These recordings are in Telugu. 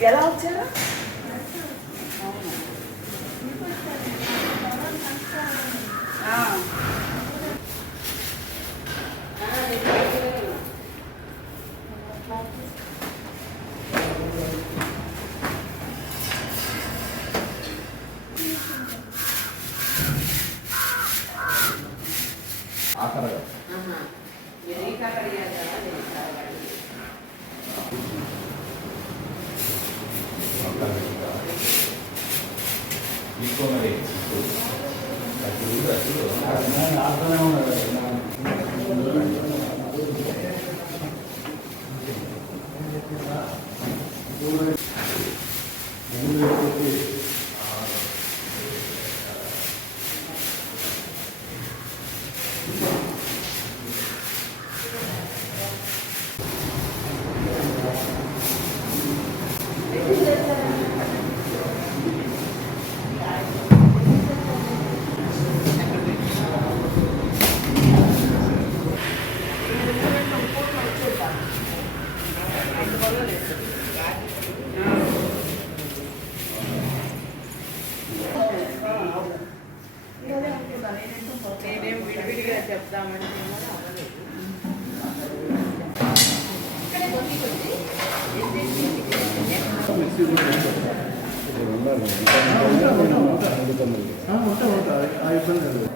ఎలా వచ్చారు? ఆ. ఆఖరగా ఇంకో మరి நல்லா இருக்கு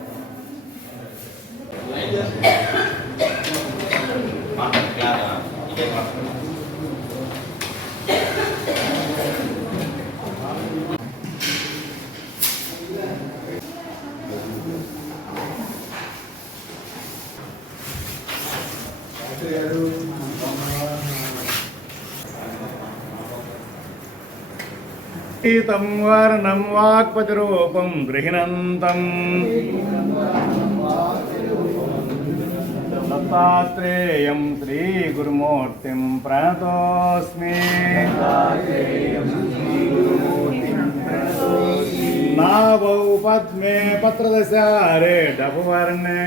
ఆ తం వర్ణం వాక్పతిరూపం గృహిణంతం దత్తాత్రేయం శ్రీ శ్రీగురుమూర్తిం ప్రణతోస్మి నావౌ పద్మే పత్రదశారే డభువర్ణే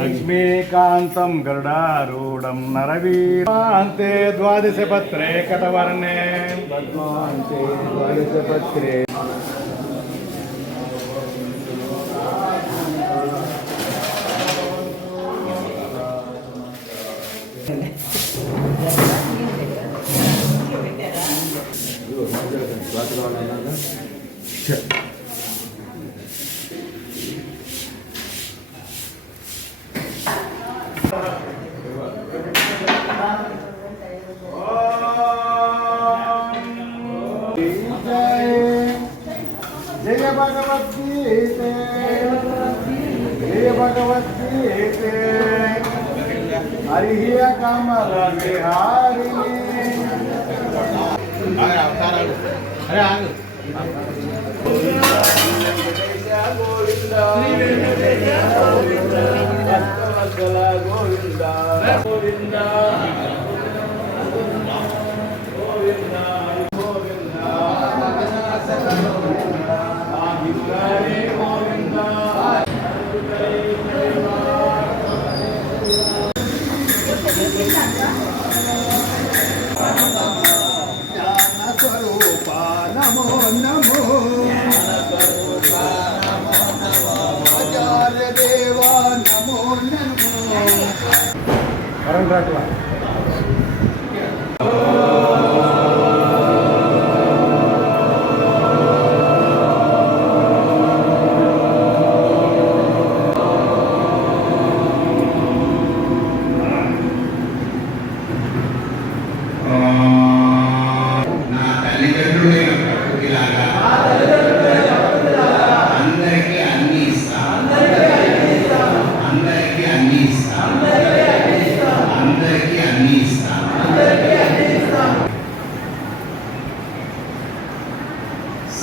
लक्ष्मीकान्तं गरुडारूढं नरवीरान्ते द्वादशपत्रे कटवर्णे। द्वादशपत्रे భగవద్గీతే. జయ భగవద్గీతే? హరి కమల విహారిణి. అరే ఆగు.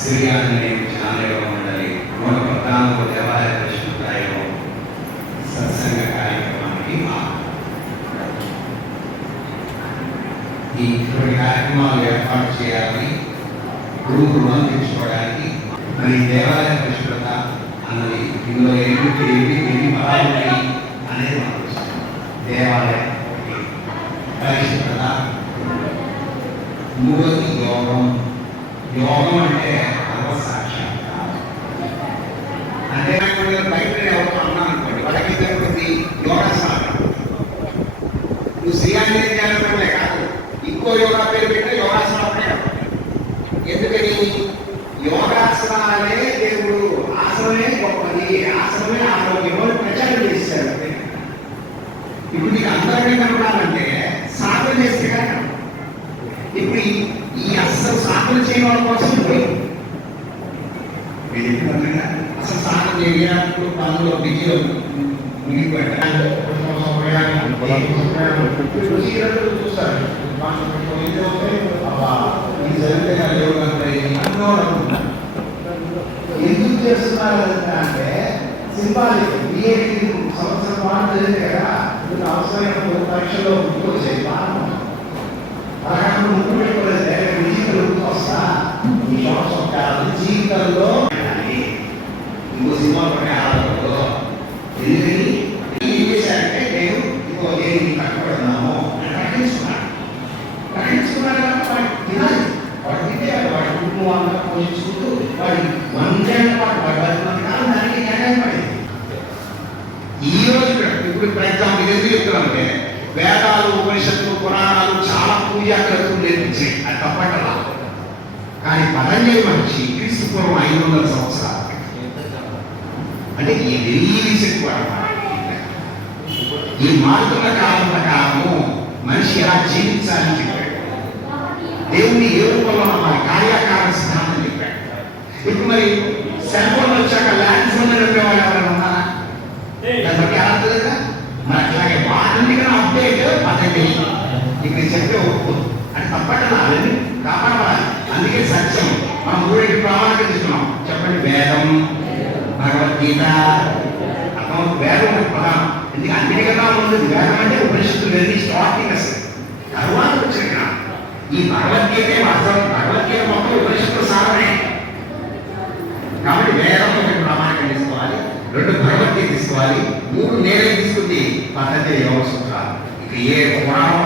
ಸಿರಿಯಾನಲ್ಲಿ ಶಾಲೆಯೋ ಮಂಡಳಿ ಮೂಲ ಪ್ರಧಾನವು ದೇವಾಲಯ ಸಂಪ್ರದಾಯವು ಸತ್ಸಂಗ ಕಾರ್ಯಕ್ರಮಕ್ಕೆ ఈ ఇటువంటి కార్యక్రమాలు ఏర్పాటు చేయాలని గురువు రుణం తెచ్చుకోవడానికి మరి దేవాలయ పరిశుభ్రత అన్నది ఇందులో ఏమిటి ఏమి ఎన్ని బలాలు అనేది మనకు దేవాలయ పరిశుభ్రత. మూడోది గౌరవం. యోగం అంటే సర్వసాక్షాత్కారం అంటే బయట ఎవరు అన్నాను అనుకోండి వాళ్ళకి జరుగుతుంది సాధన. నువ్వు శ్రీయాన్ని చేయాలనుకోలే కాదు ఇంకో యోగా పేరు పెట్టిన యోగాసనమే ఎందుకని? యోగాసనాలే దేవుడు ఆసనమే గొప్పది ఆసనమే ఆరోగ్యము ప్రచారం చేశారు ఇప్పుడు నీకు అందరినీ కనపడాలంటే సాధన చేస్తే కదా ఇప్పుడు ఈ అస్సలు సాధన చేయడం వాళ్ళ కోసం పోయి మీరు ఎప్పుడన్నా అసలు సాధన చేయడానికి పనులు బిజీలో మునిగిపోయారు చూస్తారు ఎందుకు చేస్తున్నారు అంటే సింబాలిక్ బిఏడి సంవత్సరం పాటు జరిగింది కదా మీకు అవసరమైన పరీక్షలో గుర్తు వచ్చాయి అలాగే ముందు పెట్టుకోలేదు విజీతలు గుర్తు వస్తా ఈ సంవత్సరం కాదు జీవితంలో ఇంకో సినిమా పడే ఆడకూడదు. ఎందుకని? వచ్చి మహర్షి క్రీస్తు పూర్వం ఐదు వందల సంవత్సరాలు. అంటే ఈ వెరీ రీసెంట్ ఈ మారుతున్న కాలం ప్రకారము మనిషి ఎలా జీవించాలని చెప్పాడు. దేవుని ఏ రూపంలో మన కార్యకారణ సిద్ధాంతం చెప్పాడు. ఇప్పుడు మరి సెల్ ఫోన్ వచ్చాక ల్యాండ్ ఫోన్ నడిపేవాళ్ళు ఎవరైనా ఉన్నారా? దాన్ని ఎలా అర్థం మరి అట్లాగే వాటిని కూడా అప్డేట్ పద్ధతి ఇక్కడ చెప్పే ఒప్పు. అది తప్పకుండా అదని కాపాడాలి అందుకే సత్యం. మనం మూడింటి ప్రామాణికం ఇస్తున్నాం చెప్పండి వేదం భగవద్గీత అర్థం వేదం ఒక ప్రధానం ఎందుకంటే అన్నిటికన్నా ఉంది వేదం అంటే ఉపనిషత్తులు వెళ్ళి స్టార్టింగ్ అసలు. తర్వాత వచ్చిన ఈ భగవద్గీత వాస్తవం భగవద్గీత మొత్తం ఉపనిషత్తుల సారమే. కాబట్టి వేదం ఒకటి ప్రామాణికం తీసుకోవాలి రెండు భగవద్గీత తీసుకోవాలి మూడు నేనే తీసుకుంది పద్ధతి యోగ సూత్రాలు. ఇక ఏ పురాణం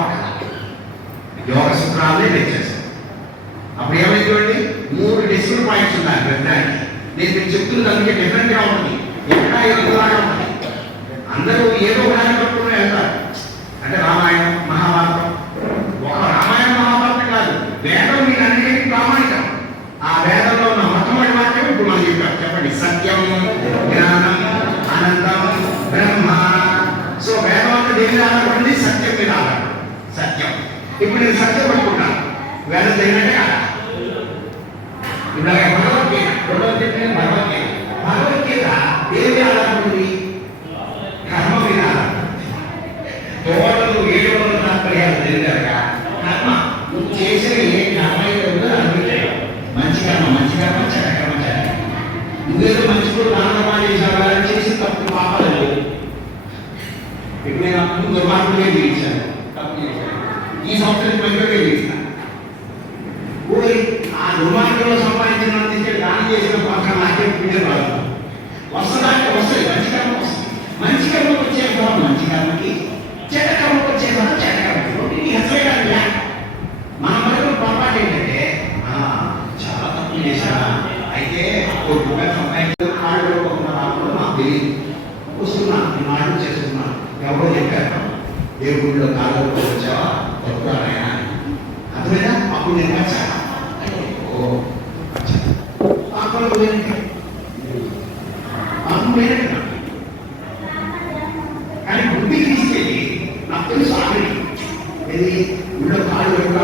యోగ సూత్రాలనే తెచ్చేస్తాం. అప్పుడు ఏమైంది చూడండి? మూడు డెసిమల్ పాయింట్స్ ఉన్నాయి వినడానికి నేను మీకు చెప్తున్నది అందుకే డిఫరెంట్గా ఉంటుంది. ఎక్కడ ఎదురులాగా ఉంటుంది. అందరూ ఏదో ఒకదాన్ని పట్టుకుని వెళ్తారు. అంటే రామాయణం మహాభారతం. ఒక రామాయణం మహాభారతం కాదు వేదం మీకు అన్నిటికీ ప్రామాణికం. ఆ వేదంలో ఉన్న మొట్టమొదటి వాక్యం ఇప్పుడు మనం చెప్పాం. చెప్పండి. సత్యం జ్ఞానం అనంతం బ్రహ్మ. సో వేదం అంతా దేని మీద ఆధారపడింది? సత్యం మీద ఆధారపడింది. సత్యం. ఇప్పుడు నేను సత్యం పట్టుకుంటాను. వేదం జరిగినట్టే కాదా నాకు తెలుసు ఆల్రెడీ ఇది ఊళ్ళో కాళ్ళు ఎప్పుడు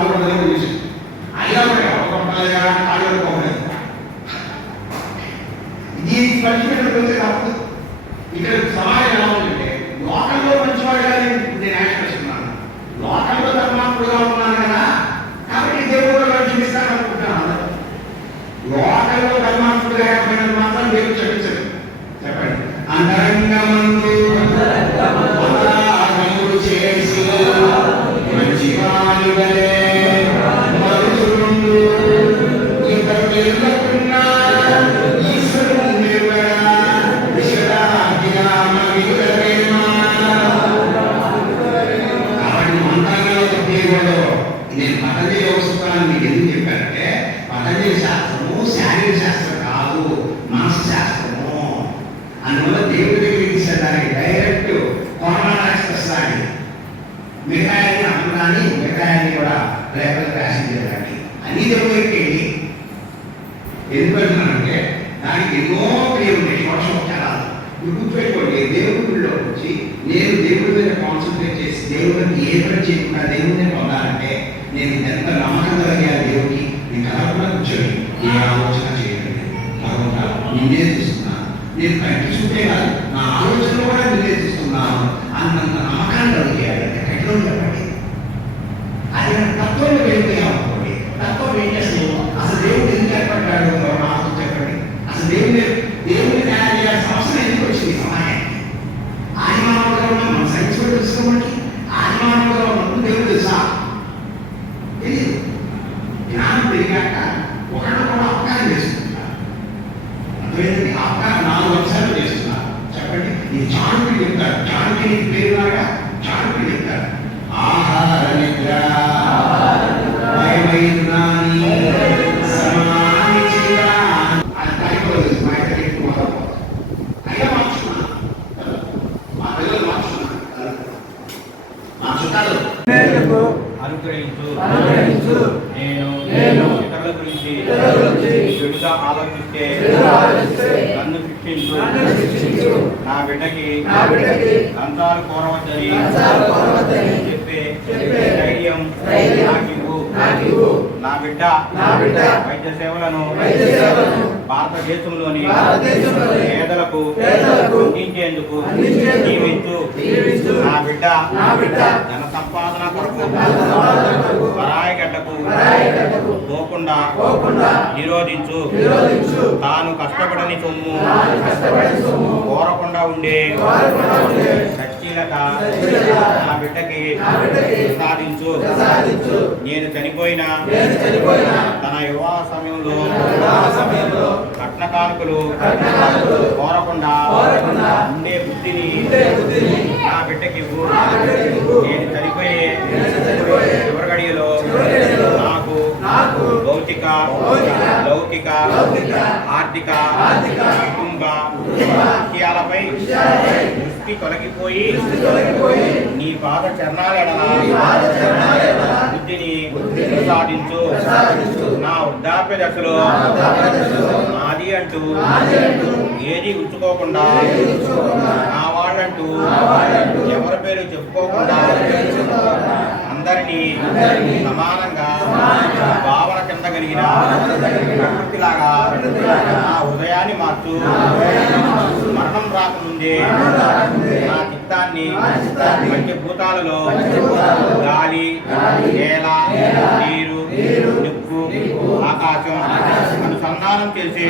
అయినా ఒక కాళ్ళు ఇక్కడ సమాజం ఎలా ఉందంటే లోకంలో మంచివాడుగా నేను నేను చేస్తున్నాను లోకంలో ధర్మాత్ముడుగా ఉన్నాను కదా కాబట్టి దేవుడు కూడా అనుకుంటున్నాను లోకంలో ధర్మాత్ముడుగా ఏర్పడిన మాత్రం దేవుడు క్షమించడు. చెప్పండి. అంతరంగమందు కాదని చెప్పే నా బిడ్డ వైద్య సేవలను భారతదేశంలోని పేదలకు అందించేందుకు నా బిడ్డ జన సంపాదన కొరకు పరాయగడ్డకు పోకుండా నిరోధించు. తాను కష్టపడని సొమ్ము కోరకుండా ఉండే. శక్తి నా బిడ్డకి ప్రసాదించు. నేను చనిపోయిన తన వివాహ సమయంలో కట్న కానుకలు కోరకుండా ఉండే బుద్ధిని నా బిడ్డకి నేను చనిపోయే లౌకిక ఆర్థిక కుటుంబ విషయాలపై దృష్టి తొలగిపోయి నీ పాద చరణాలెడల బుద్ధిని సాధించు నా వృద్ధాప్య దశలో నాది అంటూ ఏది ఉంచుకోకుండా నా వాళ్ళంటూ ఎవరి పేరు చెప్పుకోకుండా అందరినీ సమానంగా భావన కలిగిన ప్రకృతిలాగా నా హృదయాన్ని మార్చు. మరణం రాకముందే నా చిత్తాన్ని పంచభూతాలలో గాలి నేల నీరు నిప్పు ఆకాశం అనుసంధానం చేసి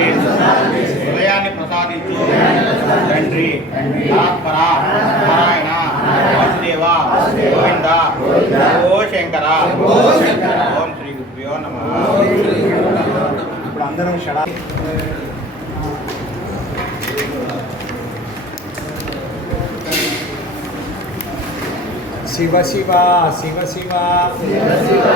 హృదయాన్ని ప్రసాదించు. తండ్రి పరాయణ నారాయణ అందరం షడా శివ శివ శివ శివ శివ శివ